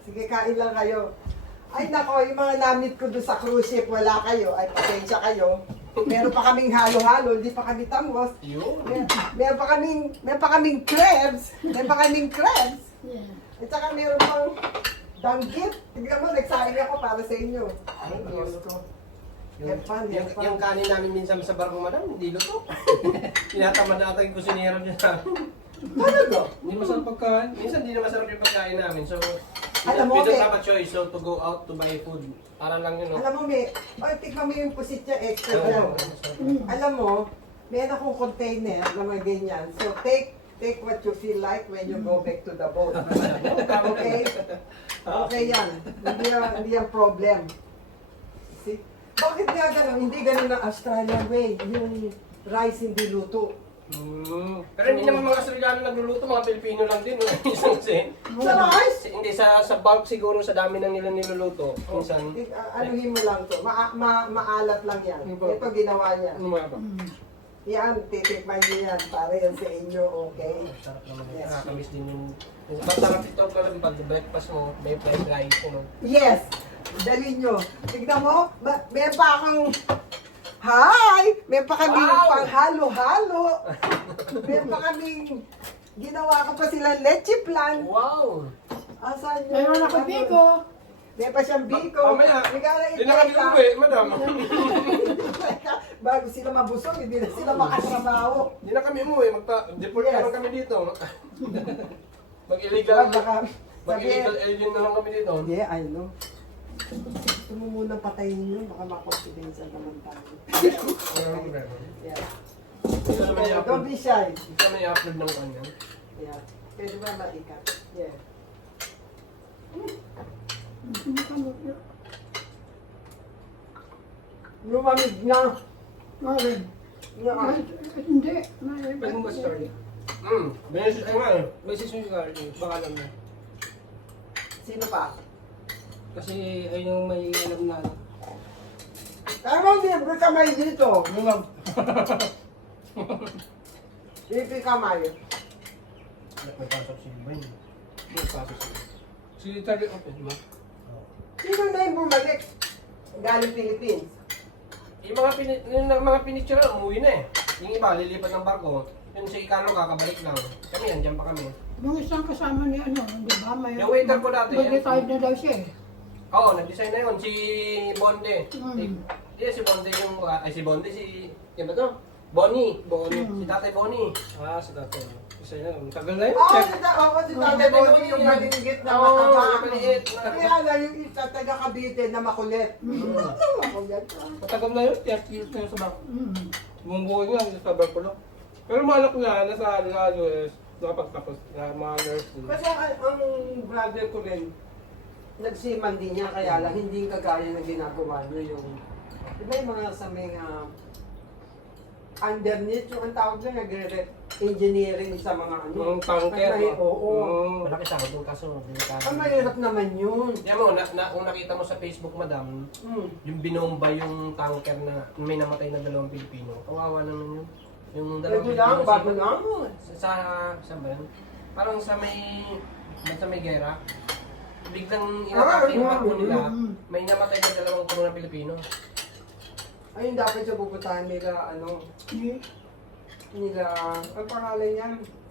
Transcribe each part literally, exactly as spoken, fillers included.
Sige, kain lang kayo. Ay nako, yung mga namit ko doon sa cruise ship, wala kayo. Ay, pasensya kayo. Meron pa kaming halo-halo, hindi pa kami tamos. Yun. Mer meron pa kaming, meron pa kaming crabs. Meron pa kaming crabs. Yeah. At saka meron pang danggit. Tignan mo, nagsaing ako para sa inyo. Ay, Diyos ko. Yung, Have fun, yung, have fun. yung kanin namin minsan sa barko, madam, hindi luto. Tinatamad na ata yung kusinero niya sa amin. Talaga? Hindi masarap pagkain. Minsan hindi na masarap yung pagkain namin. So, Alam mo, we don't may- have a choice so to go out to buy food. Para lang yun, no? Alam mo, may, oh, tignan mo yung pusit niya extra Oo, dyan. masarap. Alam mo, meron akong container na mga ganyan. So, take take what you feel like when you go back to the boat. Okay? Okay yan. Hindi yan, hindi yan problem. See? Bakit nga ganun? Hindi ganun ang Australian way. Yung rice hindi luto. Mm. Pero hindi naman mga Australiano nagluluto, mga Pilipino lang din. No? Minsan kasi, Sa rice? hindi sa sa bulk siguro sa dami ng nila niluluto. Minsan, Eh, ah, anuhin mo lang to. Ma ma maalat lang yan. Ano ba? Ito ginawa niya. ano mga ba? Yan, titikman niyo yan. Para yan sa inyo, okay? Sarap naman. Yes. Nakakamiss din yung... Masarap ito pag pag breakfast mo, may fried rice, you know. Yes! Dali nyo. Tignan mo, ma- may pa akong... Hi! May pa kaming Wow! panghalo-halo. May pa kaming... Ginawa ko pa sila leche plan. Wow! Asan yun? Meron ako bigo. May pa siyang biko. Mamaya, Ikaw na hindi na kami iteka. uwi, madam. Bago sila mabusog, hindi na sila makatrabaho. Hindi na kami umuwi, magta-deport Yes. na lang kami dito. Mag-illegal, Baka, baka, mag-illegal sabi, alien na lang kami dito. hindi, I know. Gusto mo munang patayin yun, baka makonfidensya naman tayo. Walang problema. Yeah. Hindi na naman Don't i-upload. be shy. Hindi na naman i-upload ng kanya. Yeah. Pwede ba maikat? Yeah. Lumamig na. Marvin. Yeah. Ay, hindi. May- Pwede mo ba story? Hmm, benesis ko nga eh. Benesis mo yung story, baka alam mo. Sino pa? Kasi ayun yung may alam na ano. Pero libre kamay dito. Yung lang. Libre kamay. Nagpapasok si Iba yun. Nagpapasok si Si Charlie Open, di ba? Sino na yung bumalik? Galing Philippines. Yung mga, pini, yung mga pinitsura, umuwi na eh. Yung iba, lilipat ng barko. Yung si Carlo kakabalik lang. Kami, andyan pa kami. Yung isang kasama ni ano, di ba? May, Yung waiter ko dati, Mag-retired na daw siya eh. Oo, nag-design na yun. Si Bonde. Mm. Si, yeah, si Bonde yung, ah, ay si Bonde, si, yan ba to? Bonnie. Bonnie. Mm. Si Tatay Bonnie. Ah, si Tatay. Isa yun. Tagal na yun. Oo, si ta- oo, si Tatay Bonnie yung malinggit na Oo, mataba. maliit. Kaya lang yung isa taga Cavite na makulit. Mm. Ano makulit? Matagal na yun. thirty years na yun sa barko. Mm. Bumubuhay nga sa barko lang. Pero mga anak niya, nasa Lalo is nakapagtapos na mga nurse din. Kasi ang, ang brother ko rin, nagsiman din niya, kaya lang hindi kagaya ng ginagawa niya yung, di ba yung mga sa mga underneath, yung ang tawag na nag-engineering sa mga ano. Yung tanker, May- no? Oo. Mm. Malaki sa doon kaso, delikado. Ang mahirap naman yun. Yan mo, na, na, kung nakita mo sa Facebook, madam, Hmm. yung binomba yung tanker na may namatay na dalawang Pilipino. Kawawa naman yun. Yung dalawang Ito lang, Pilipino. bago sila- lang. Sa, sa, saan ba yun? Parang sa may, sa may gera. Biglang inatake yung Ah, barko nila. mm. May namatay na dalawang crew na Pilipino. Ayun, dapat siya pupuntahan nila, ano, Eh, nila, ang pangalan niya,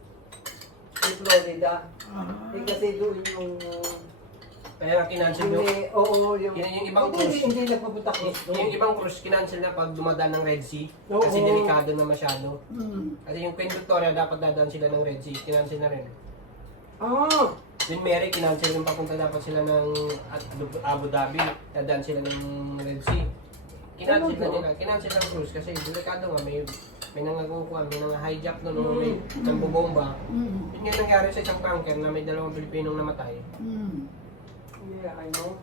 sa Florida. ah. Eh, kasi doon yung, Kaya kinancel yung, yung, oo, yung, Yun yung ibang hindi, cruise. hindi nagpupunta cruise doon. yung ibang cruise, kinancel na pag dumadaan ng Red Sea. Oo. Kasi delikado na masyado. Mm. Kasi yung Queen Victoria, dapat dadaan sila ng Red Sea. Kinancel na rin. Ah, Yung Mary, kinancel yung papunta dapat sila ng at Abu Dhabi. Dadaan sila ng Red Sea. Kinancel na Ano to? nila. Kinancel ang cruise kasi delikado nga. May, may nangakukuha, may nang-hijack doon, may nang-bubomba. Mm. Yun yung nangyari sa isang tanker na may dalawang Pilipinong namatay. Mm. yeah, I know.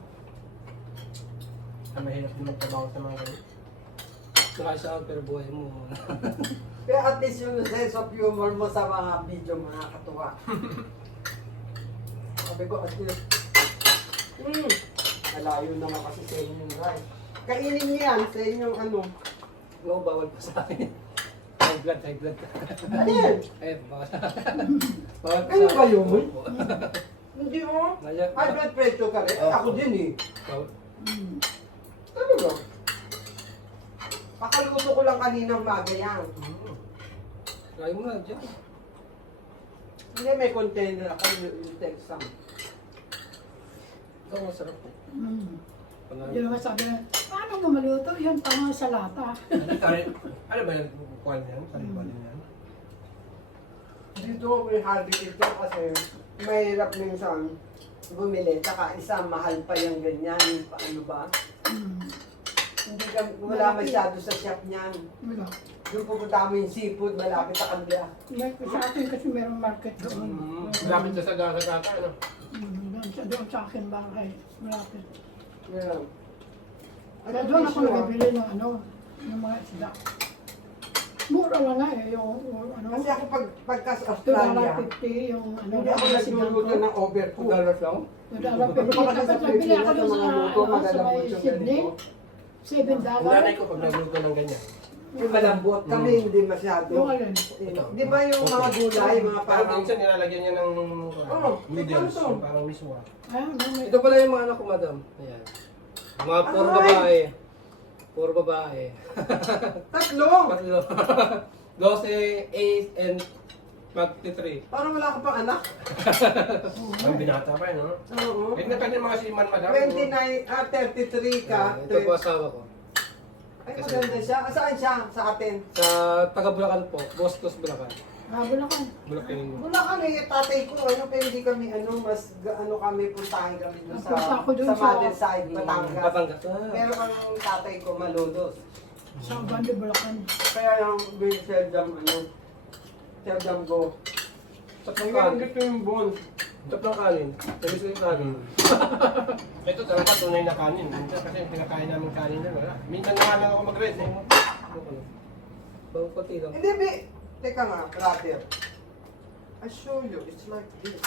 Ang mahirap din magtrabaho sa mga ganun. Saka isa pero buhay mo. Pero at least yung sense of humor mo sa mga video makakatuwa. Sabi ko, at least, hmm, malayo naman kasi sa inyo yung rice. Kainin niyo yan sa inyong ano. Oo, bawal pa sa akin. High blood, high blood. Ano yan? Eh, bawal. Bawal pa Ano sa ba yun? akin. Hindi oh. Na Ayan. High blood pressure ka rin? Oo. Ako din eh. Mm. Ano ba? Pakaluto ko lang kaninang maga yan. Mm. Try mo na dyan. Hindi, may container ako. Yung text some. Ito, masarap po. Mm. Panalo. Yung naman sabi na, paano mo maluto? Yan, tama sa lata. Ano, sorry. Ano ba yung kuwan yan? Sorry, kuwan yan. Dito may hardly ito kasi mahirap minsan bumili. Tsaka isa, mahal pa yung ganyan. Paano ba? Mm. Hindi ka, wala masyado sa shop niyan. Wala. Yung pupunta mo yung seafood, malapit sa kanila. Like, sa atin kasi merong market doon. Mm. Malapit sa sagasa kata, ano? Mm, doon, sa, doon sa akin bahay. Malapit. Yeah. Kaya doon ako nagabili ng ano, ng mga isda. Mura lang nga eh, yung, yung ano, Kasi ako pag, pagka sa two dollars Australia, fifty yung ano, hindi ako nagluluto ng overcook. Dollars lang? two dollars fifty. Ano pa kasi sa Tapos nagbili ako Pilipinas, doon yung sa, mga luto, ano, sa magalambot may yung Sydney. ganito. seven Ang dollars. nanay ko pag nagluto ng ganyan. Yung malambot, kami hindi masyado. Yung alin. Eh, Di ba yung mga gulay, mga Parang parang... minsan nilalagyan niya ng Oo, noodles, ito. yung parang miswa. Ah, no, may, Ito pala yung mga anak ko, madam. Ayan. Mga puro Ay! babae. Puro babae. Tatlo! Patlo. Dose, eight, and magti-three. Parang wala ka pang anak. Ang binata pa yun, no? Oo. Pwede na pa din mga si Man Madam. twenty-nine, ah, thirty-three ka. Ito po asawa ko. Ay, maganda siya. Ah, saan siya? Sa atin. Sa taga Bulacan po. Bostos, Bulacan. ah, Bulacan. Bulacan. Wala kami, tatay ko, ano, pero hindi kami, ano, mas, ga- ano kami, puntahan kami doon sa, Punta ako dun sa sa- mother side, Batangas. Batangas. Ah. Pero ang tatay ko, Malolos. Sa Bande, Bulacan. Kaya yung very seldom, ano, seldom go. Tatlong Kaya kanin. dito yung bone. Tatlong kanin. Tamis yung kanin. Ito talaga tunay na kanin. Minsan kasi yung pinakain namin kanin na wala. Minsan nga lang ako mag-rest eh. Bawang konti lang. Hindi, be, teka nga, brother. I show you, it's like this.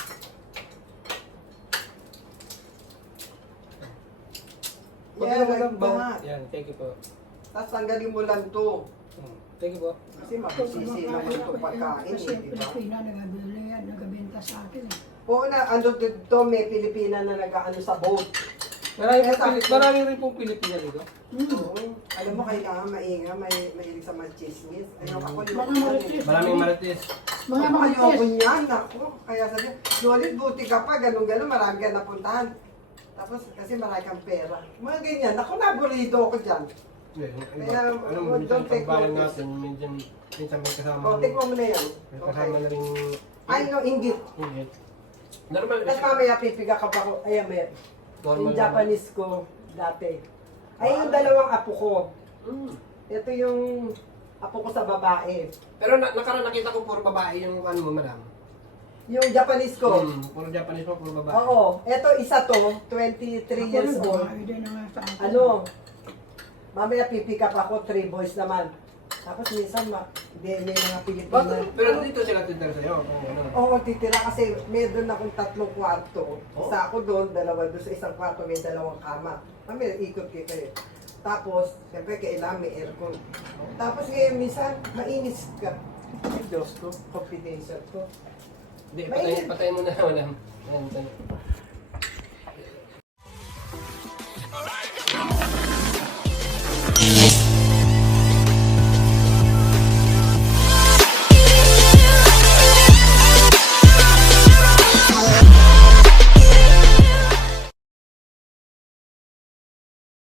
Konti Yeah, lang like lang. Bawang. that. Yan, thank you po. Tapos tanggalin mo lang to. Hmm, Thank you po. Kasi mabusisi naman itong pagkain, Kasi eh, di ba? Pilipina nagabili yan, nagabenta sa akin eh. Oo na, ano dito, may Pilipina na nag-ano sa boat. Marami, Kaya po, sabi Pili- ko- marami rin pong Pilipina dito. Mm. Oo. Alam mo, kailangan mainga, may mahilig sa mga chismis. Ayun ako, Mga yung marites. Maraming marites. Mga Ako, ayoko marites. niyan, ako. Kaya sabi, Lolit, buti ka pa, ganun-ganun, marami ka napuntahan. Tapos, kasi marami kang pera. Mga ganyan, ako, naburido ako dyan. Kaya, Ano, don't minsan take pagbayan notice. natin, minsan, minsan may kasama. O, tikman mo na yan. May kasama na Okay. rin. Ay, no, inggit. Ingit. Normal Tapos mamaya pipiga ka pa ko. Ayan, may, Normal yung Japanese ko dati. Ay, yung dalawang apo ko. Mm. Ito yung apo ko sa babae. Pero na, nakaraan nakita ko puro babae yung ano mo, madam. Yung Japanese ko. Hmm, puro Japanese mo, puro babae. Oo. Ito, isa to, twenty-three Ako years rin, old. babae din na nga sa akin. Ano? Mamaya pipick up ako, three boys naman. Tapos minsan, ma, may, may mga Pilipina. Bakit? Pero dito sila titira sa'yo. Kung ano. Oo, titira kasi meron akong tatlong kwarto. Oh. Isa ako doon, dalawa doon sa isang kwarto, may dalawang kama. Kami, ikot kayo kayo. Tapos, siyempre, kailangan may aircon. Tapos ngayon, minsan, mainis ka. Ay, Diyos ko, confidential ko. Hindi, May- patay, patay mo na, madam. Ayan, ayan.